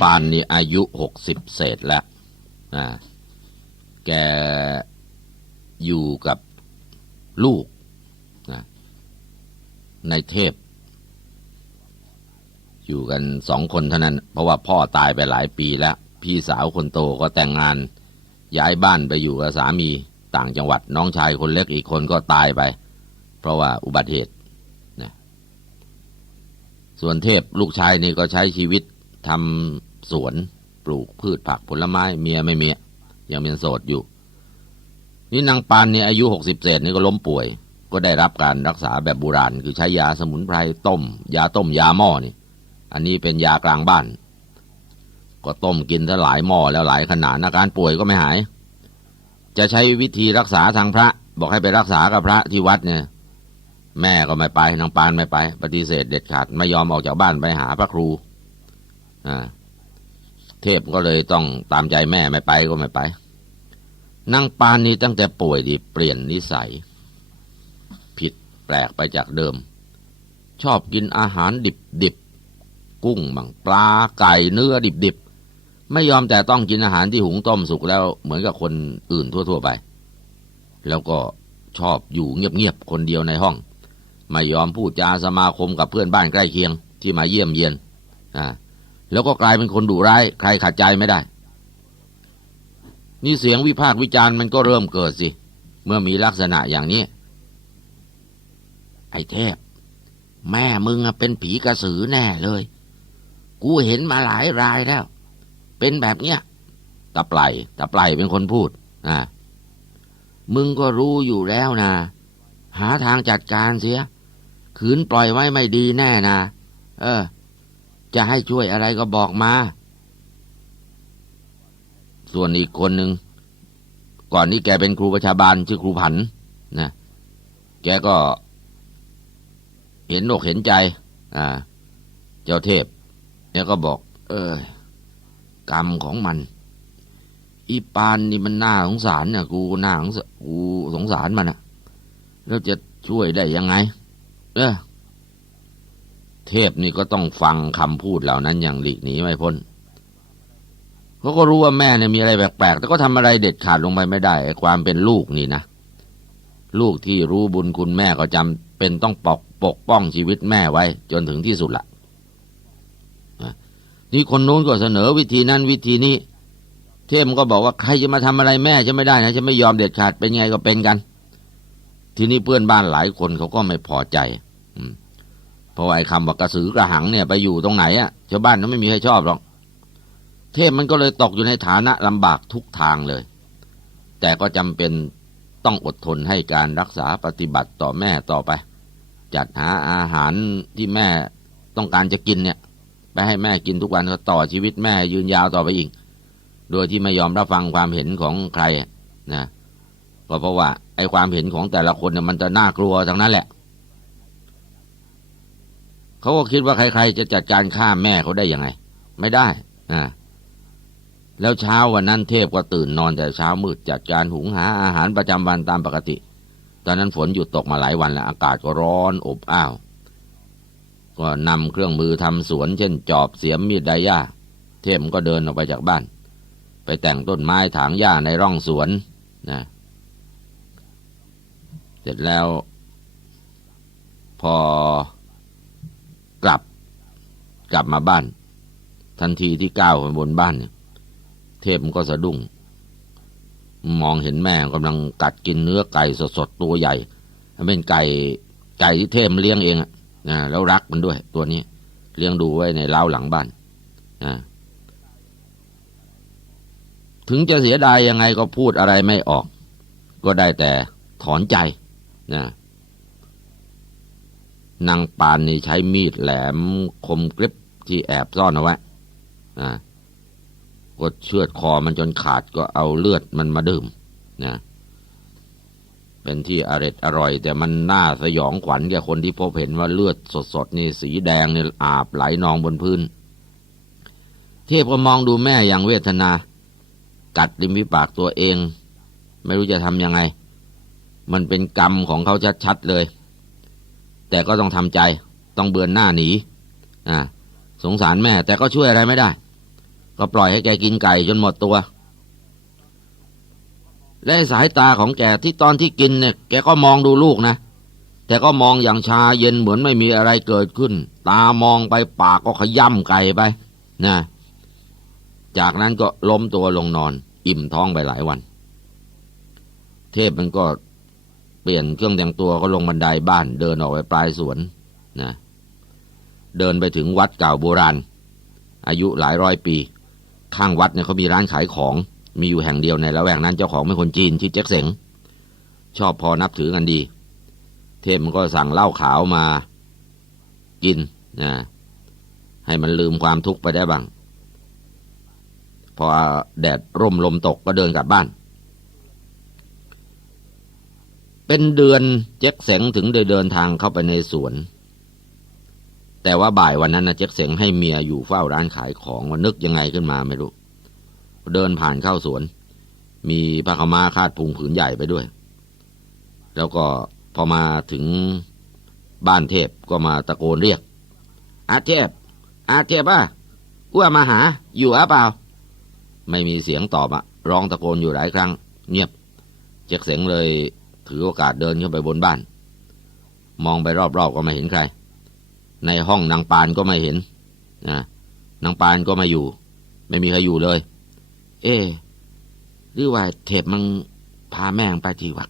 ปานนี่อายุหกสิบเศษแล้วอ่าแกอยู่กับลูกนะในเทพ อยู่กันสองคนเท่านั้น เพราะว่าพ่อตายไปหลายปีแล้ว พี่สาวคนโตก็แต่งงาน ย้ายบ้านไปอยู่กับสามีต่างจังหวัดน้องชายคนเล็กอีกคนก็ตายไป เพราะว่าอุบัติเหตุนะส่วนเทพลูกชายนี่ก็ใช้ชีวิตทำ สวน ปลูกพืชผักผลไม้เมียไม่เมียยังเป็นโสดอยู่ นี่นางปานเนี่ยอายุหกสิบเศษนี่ก็ล้มป่วย ก็ได้รับการรักษาแบบโบราณ คือใช้ยาสมุนไพรต้ม ยาต้มยาหม้อนี่ อันนี้เป็นยากลางบ้าน ก็ต้มกินถ้าหลายหม้อแล้วหลายขนาดอาการป่วยก็ไม่หาย จะใช้วิธีรักษาทางพระ บอกให้ไปรักษากับพระที่วัดเนี่ยแม่ก็ไม่ไปนางปานไม่ไป ปฏิเสธเด็ดขาดไม่ยอมออกจากบ้านไปหาพระครู อ่า เทพก็เลยต้องตามใจแม่ไม่ไปก็ไม่ไปนางปานนี่ตั้งแต่ป่วยดีเปลี่ยนนิสัย ผิดแปลกไปจากเดิม ชอบกินอาหารดิบดิบกุ้งบังปลาไก่เนื้อดิบดิบไม่ยอมแต่ต้องกินอาหารที่หุงต้มสุกแล้วเหมือนกับคนอื่นทั่ว ๆ ไป แล้วก็ชอบอยู่เงียบๆคนเดียวในห้อง ไม่ยอมพูดจาสมาคมกับเพื่อนบ้านใกล้เคียงที่มาเยี่ยมเยียนอ่า แล้วก็กลายเป็นคนดุร้าย ใครขัดใจไม่ได้ นี่เสียงวิพากษ์วิจารณ์มันก็เริ่มเกิดสิ เมื่อมีลักษณะอย่างนี้ ไอ้เทพ แม่มึงเป็นผีกระสือแน่เลย กูเห็นมาหลายรายแล้ว เป็นแบบเนี้ยตะไลตะไลเป็นคนพูดอ่ามึงก็รู้อยู่แล้วนะหาทางจัดการเสีย ขืนปล่อยไว้ไม่ดีแน่นะเออ จะให้ช่วยอะไรก็บอกมา ส่วนอีกคนหนึ่ง ก่อนนี้แกเป็นครูประชาบาลชื่อครูผันนะแกก็เห็นอกเห็นใจ อ่า เจ้าเทพเนี่ยก็บอก เออกรรมของมัน อีปานนี่มันน่าสงสารเนี่ยกูน่าสงสารกูสงสารมันอะแล้วจะช่วยได้ยังไง เออ เทพนี่ก็ต้องฟังคำพูดเหล่านั้นอย่างหลีกหนีไม่พ้นเขาก็รู้ว่าแม่เนี่ยมีอะไรแปลกๆ แต่ก็ทำอะไรเด็ดขาดลงไปไม่ได้ ความเป็นลูกนี่นะ ลูกที่รู้บุญคุณแม่ก็จำเป็นต้องปกปกป้องชีวิตแม่ไว้ จนถึงที่สุดละนี่คนนู้นก็เสนอวิธีนั้นวิธีนี้ เทพก็บอกว่าใครจะมาทำอะไรแม่จะไม่ได้นะจะไม่ยอมเด็ดขาดเป็นไงก็เป็นกัน ทีนี้เพื่อนบ้านหลายคนเขาก็ไม่พอใจ อืม เพราะไอ้คำว่ากระสือกระหังเนี่ยไปอยู่ตรงไหนอะชาวบ้านเขาไม่มีใครชอบหรอก เทพมันก็เลยตกอยู่ในฐานะลำบากทุกทางเลย แต่ก็จำเป็นต้องอดทนให้การรักษาปฏิบัติต่อแม่ต่อไป จัดหาอาหารที่แม่ต้องการจะกินเนี่ย ไปให้แม่กินทุกวันก็ต่อชีวิตแม่ยืนยาวต่อไปอีก โดยที่ไม่ยอมรับฟังความเห็นของใครนะก็เพราะว่าไอ้ความเห็นของแต่ละคนเนี่ยมันจะน่ากลัวทั้งนั้นแหละ เขาก็คิดว่าใคร ๆ จะจัดการฆ่าแม่เขาได้ยังไง ไม่ได้อ่าแล้วเช้าวันนั้นเทพก็ตื่นนอนแต่เช้ามืดจัดการหุงหาอาหารประจำวันตามปกติ ตอนนั้นฝนหยุดตกมาหลายวันแล้วอากาศก็ร้อนอบอ้าว ก็นำเครื่องมือทำสวน เช่น จอบเสียมมีดไดย่าเทพก็เดินออกไปจากบ้าน ไปแต่งต้นไม้ถางหญ้าในร่องสวนนะเสร็จแล้ว พอ กลับ กลับมาบ้าน ทันทีที่ก้าวไปบนบ้านเนี่ยเทพมันก็สะดุ้ง มองเห็นแม่กำลังกัดกินเนื้อไก่สดๆตัวใหญ่เป็นไก่ไก่ที่เทพมันเลี้ยงเองนะแล้วรักมันด้วย ตัวนี้ เลี้ยงดูไว้ในเล้าหลังบ้านนะถึงจะเสียดายยังไงก็พูดอะไรไม่ออก ก็ได้แต่ถอนใจนะ นางปานนี่ใช้มีดแหลมคมกริบที่แอบซ่อนเอาไว้กดเชือดคอมันจนขาดก็เอาเลือดมันมาดื่มนะเป็นที่อร่อยอร่อย แต่มันน่าสยองขวัญแก่คนที่พบเห็นว่าเลือดสดๆนี่สีแดงเนี่ยอาบไหลนองบนพื้น เทพก็มองดูแม่อย่างเวทนา กัดริมฝีปากตัวเอง ไม่รู้จะทำยังไง มันเป็นกรรมของเขาชัดๆเลย แต่ก็ต้องทำใจต้องเบือนหน้าหนีอ่าสงสารแม่แต่ก็ช่วยอะไรไม่ได้ ก็ปล่อยให้แกกินไก่จนหมดตัว และสายตาของแกที่ตอนที่กินเนี่ยแกก็มองดูลูกนะ แต่ก็มองอย่างชาเย็นเหมือนไม่มีอะไรเกิดขึ้น ตามองไปปากก็ขย่ำไก่ไปนะจากนั้นก็ล้มตัวลงนอน อิ่มท้องไปหลายวัน เทพมันก็ เปลี่ยนเครื่องแต่งตัวก็ลงบันไดบ้าน เดินออกไปปลายสวนนะเดินไปถึงวัดเก่าโบราณ อายุหลายร้อยปี ข้างวัดเนี่ยเขามีร้านขายของมีอยู่แห่งเดียวในละแวกนั้นเจ้าของเป็นคนจีนชื่อเจ๊กเสงชอบพอนับถือกันดี เทพมันก็สั่งเหล้าขาวมากินนะให้มันลืมความทุกข์ไปได้บ้าง พอแดดร่มลมตกก็เดินกลับบ้าน เป็นเดือนเจ๊กเสงถึงได้เดินทางเข้าไปในสวน แต่ว่าบ่ายวันนั้นนะเจ๊กเสงให้เมียอยู่เฝ้าร้านขายของว่านึกยังไงขึ้นมาไม่รู้ เดินผ่านเข้าสวน มีผ้าขมาคาดพุงผืนใหญ่ไปด้วย แล้วก็พอมาถึงบ้านเทพก็มาตะโกนเรียก อาเทพ อาเทพอะอ้วมาหา อยู่อะเปล่า ไม่มีเสียงตอบอะร้องตะโกนอยู่หลายครั้ง เงียบ เจ๊กเสงเลย ถือโอกาสเดินขึ้นไปบนบ้าน มองไปรอบๆก็ไม่เห็นใคร ในห้องนางปานก็ไม่เห็นนะนางปานก็ไม่อยู่ ไม่มีใครอยู่เลย เอ๊หรือว่าเทพมันพาแม่งไปที่วัด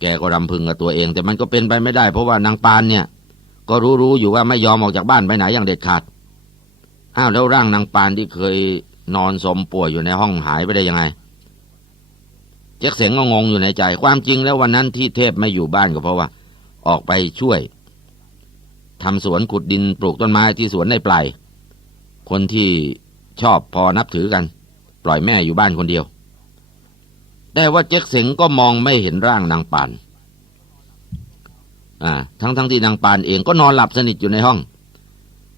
แกก็รำพึงกับตัวเอง แต่มันก็เป็นไปไม่ได้ เพราะว่านางปานเนี่ย ก็รู้ๆอยู่ว่าไม่ยอมออกจากบ้านไปไหนอย่างเด็ดขาดอ้าวแล้วร่างนางปานที่เคยนอนสมป่วยอยู่ในห้องหายไปได้ยังไง จ๊กเสงก็งงอยู่ในใจ ความจริงแล้ววันนั้นที่เทพไม่อยู่บ้านก็เพราะว่า ออกไปช่วยทำสวนขุดดินปลูกต้นไม้ที่สวนในปลายคนที่ชอบพอนับถือกัน ปล่อยแม่อยู่บ้านคนเดียว แต่ว่าเจ๊กเสงก็มองไม่เห็นร่างนางปานอ่าทั้งทั้งที่นางปานเองก็นอนหลับสนิทอยู่ในห้อง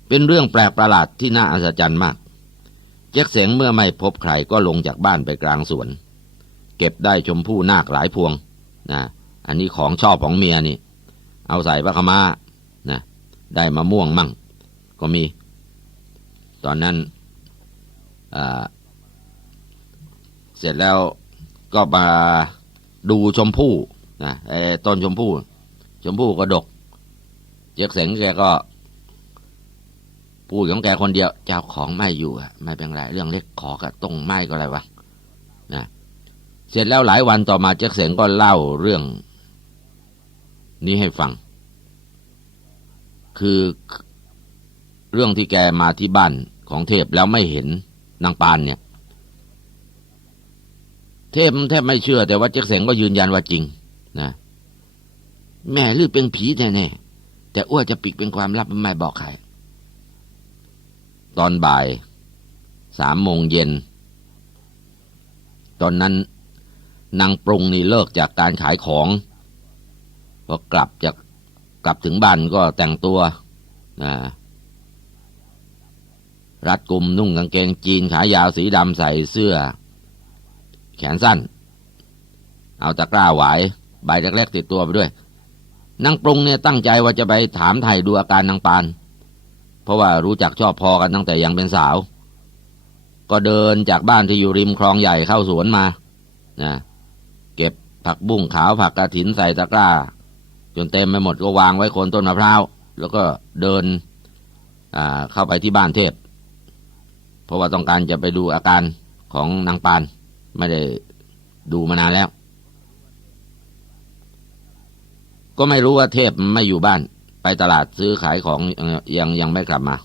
เป็นเรื่องแปลกประหลาดที่น่าอัศจรรย์มาก เจ๊กเสงเมื่อไม่พบใครก็ลงจากบ้านไปกลางสวน เก็บได้ชมพู่นาคหลายพวงนะอันนี้ของชอบของเมียนี่ เอาใส่พระขมานะได้มะม่วงมั่ง ก็มี ตอนนั้นเสร็จแล้วก็มาดูชมพู่นะไอ้ต้นชมพู่ ชมพู่ก็ดกเจ๊กเสงแกก็พูดของแกคนเดียวเจ้าของไม่อยู่อะไม่เป็นไรเรื่องเล็กขอกับต้งไม้ก็อะไรวะ เสร็จแล้วหลายวันต่อมาเจ๊กเสงก็เล่าเรื่อง นี้ให้ฟัง คือเรื่องที่แกมาที่บ้านของเทพแล้วไม่เห็นนางปานเนี่ย เทพแทบไม่เชื่อแต่ว่าเจ๊กเสงก็ยืนยันว่าจริงนะแม่ลือเป็นผีแน่ๆแต่อ้วจะปิดเป็นความลับไม่บอกใครตอนบ่ายสามโมงเย็น ตอนนั้น นางปรุงนี่เลิกจากการขายของพอกลับจากกลับถึงบ้านก็แต่งตัวนะรัดกุมนุ่งกางเกงจีนขายาวสีดำใส่เสื้อ แขนสั้น เอาตะกร้าหวายใบแรกๆติดตัวไปด้วยนางปรุงเนี่ยตั้งใจว่าจะไปถามไถ่ดูอาการนางปาน เพราะว่ารู้จักชอบพอกันตั้งแต่ยังเป็นสาว ก็เดินจากบ้านที่อยู่ริมคลองใหญ่เข้าสวนมานะ ผักบุ้งขาวผักกระถินใส่ตะกร้า จนเต็มไปหมดก็วางไว้โคนต้นมะพร้าวแล้วก็เดินเข้าไปที่บ้านเทพ เพราะว่าต้องการจะไปดูอาการของนางปานไม่ได้ดูมานานแล้ว ก็ไม่รู้ว่าเทพไม่อยู่บ้าน ไปตลาดซื้อขายของยังยังไม่กลับมา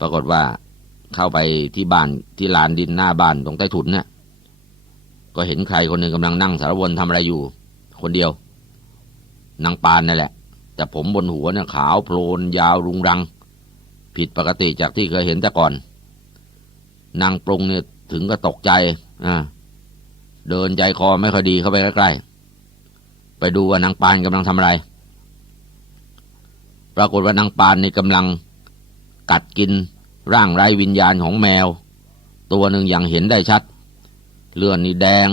ปรากฏว่าเข้าไปที่บ้านที่ลานดินหน้าบ้านตรงใต้ถุนเนี่ย ก็เห็นใครคนหนึ่งกำลังนั่งสารวนทำอะไรอยู่ คนเดียวนางปานนั่นแหละ แต่ผมบนหัวเนี่ยขาวโพลนยาวรุงรัง ผิดปกติจากที่เคยเห็นแต่ก่อน นางปรุงเนี่ยถึงก็ตกใจอ่าเดินใจคอไม่ค่อยดีเข้าไปใกล้ๆไปดูว่านางปานกำลังทำอะไร ปรากฏว่านางปานนี่กำลังกัดกินร่างไร้วิญญาณของแมว ตัวหนึ่งอย่างเห็นได้ชัด เลือดนี่แดง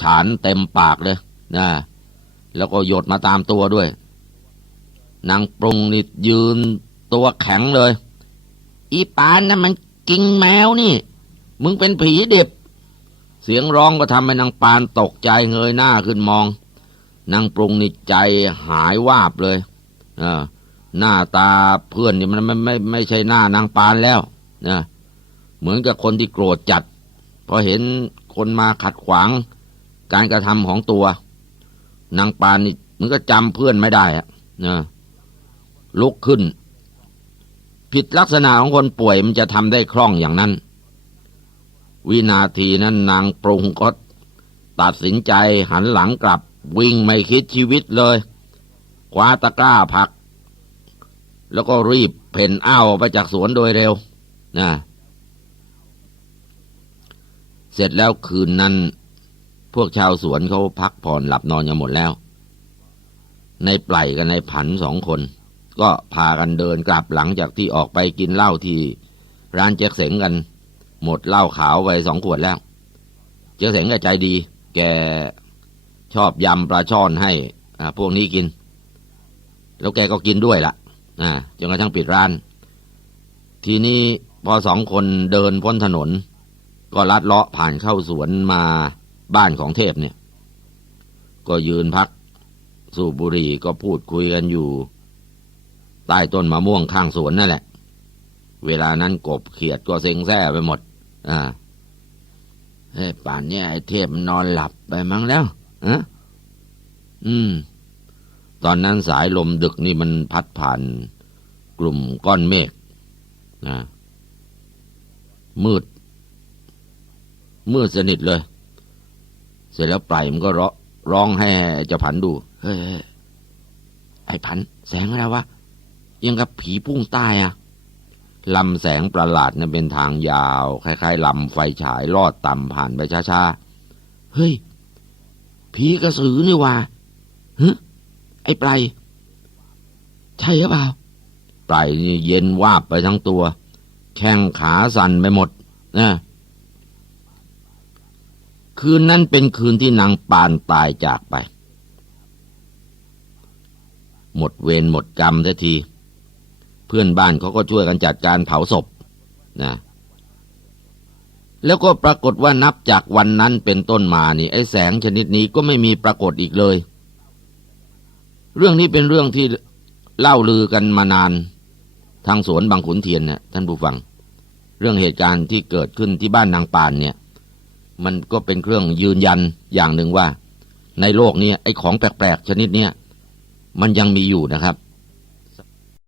ฉานเต็มปากเลยนะแล้วก็หยดมาตามตัวด้วย นางปรุงนี่ยืนตัวแข็งเลย อีปานนะมันกิงแมวนี่ มึงเป็นผีเด็บ เสียงร้องก็ทำให้นางปานตกใจเงยหน้าขึ้นมอง นางปรุงนี่ใจหายวาบเลยหน้าตาเพื่อนนี่มันไม่ไม่ไม่ใช่หน้านางปานแล้วนะเหมือนกับคนที่โกรธจัดพอเห็น คนมาขัดขวาง การกระทำของตัวนางปานนี่มันก็จำเพื่อนไม่ได้อะนะลุกขึ้น ผิดลักษณะของคนป่วยมันจะทำได้คล่องอย่างนั้น วินาทีนั้นนางปรุงก็ตัดสินใจหันหลังกลับ วิ่งไม่คิดชีวิตเลยคว้าตะกร้าผัก แล้วก็รีบเพ่นอ้าวไปจากสวนโดยเร็วนะ เสร็จแล้วคืนนั้น พวกชาวสวนเขาพักผ่อนหลับนอนกันหมดแล้ว ในไพล่กับในผันสองคน ก็พากันเดินกลับหลังจากที่ออกไปกินเหล้าที่ร้านเจ๊กเสงกัน หมดเหล้าขาวไปสองขวดแล้ว เจ๊กเสงก็ใจดี แกชอบยำปลาช่อนให้พวกนี้กิน แล้วแกก็กินด้วยละ่ะจนกระทั่งปิดร้าน ทีนี้พอสองคนเดินพ้นถนน ก็ลัดเลาะผ่านเข้าสวนมาบ้านของเทพเนี่ย ก็ยืนพัก สูบบุหรี่ก็พูดคุยกันอยู่ ใต้ต้นมะม่วงข้างสวนนั่นแหละ เวลานั้นกบเขียดก็เซ็งแซ่ไปหมด อ่าเฮ้ป่านเนี้ยไอ้เทพนนอนหลับไปมั้งแล้วอะอืม ตอนนั้นสายลมดึกนี่มันพัดผ่านกลุ่มก้อนเมฆนะมืด เมืดสนิทเลย เสร็จแล้วไปมันก็ร้องร้องให้เจ้าผันดู เฮ้ยไอ้ผัน แสงอะไรวะ ยังกับผีพุ่งใต้อะลำแสงประหลาดนั้นเป็นทางยาว คล้ายๆลำไฟฉายลอดต่ำผ่านไปช้าๆ เฮ้ย ผีกระสือนี่ว่าฮะไอ้ไพรใช่หรือเปล่าไพรนี่เย็นวาบไปทั้งตัว แข้งขาสั่นไปหมดนะ คืนนั้นเป็นคืนที่นางปานตายจากไป หมดเวรหมดกรรมทันที เพื่อนบ้านเขาก็ช่วยกันจัดการเผาศพนะแล้วก็ปรากฏว่านับจากวันนั้นเป็นต้นมานี่ไอ้แสงชนิดนี้ก็ไม่มีปรากฏอีกเลย เรื่องนี้เป็นเรื่องที่เล่าลือกันมานาน ทางสวนบางขุนเทียนเนี่ยท่านผู้ฟัง เรื่องเหตุการณ์ที่เกิดขึ้นที่บ้านนางปานเนี่ย มันก็เป็นเครื่องยืนยันอย่างหนึ่งว่า ในโลกนี้ไอ้ของแปลกๆชนิดเนี้ยมันยังมีอยู่นะครับ